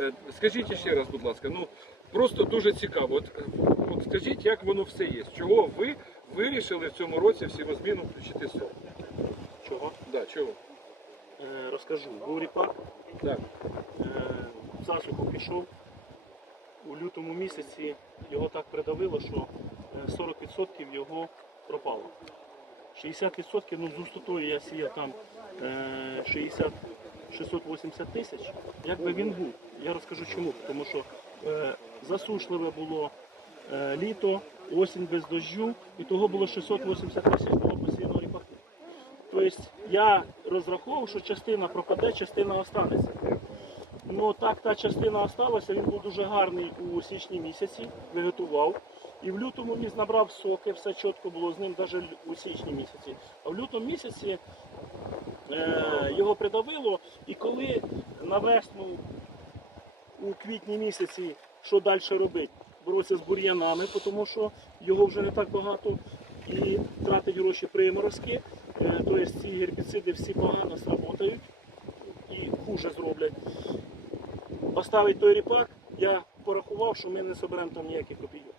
Е, Скажіть ще раз, будь ласка, ну просто дуже цікаво. От, е, от скажіть, як воно все є? Чого ви вирішили в цьому році в сівозміну включити сок? Чого? Да, чого? Е, розкажу. Був ріпак, Так. е, в засуху пішов. У лютому місяці його так придавило, що е, 40% його пропало. 60% ну з густотою я сіяв там е, 60 680 тисяч. Як би він був, я розкажу чому. Тому що е, засушливе було е, літо, осінь без дощу, і того було 680 тисяч було посіяно ріпаку. Тобто я розраховував, що частина пропаде, частина останеться. Ну так та частина осталася, він був дуже гарний у січні місяці, виготував. І в лютому місяці набрав соки, все чітко було з ним навіть у січні місяці. А в лютому місяці е, його придавило, і коли на весну у квітні місяці, що далі робити? Боротися з бур'янами, тому що його вже не так багато, і тратить гроші приморозки. Тобто ці гербіциди всі погано сработають і хуже зроблять. Поставить той ріпак, я порахував, що ми не соберемо там ніяких копійок.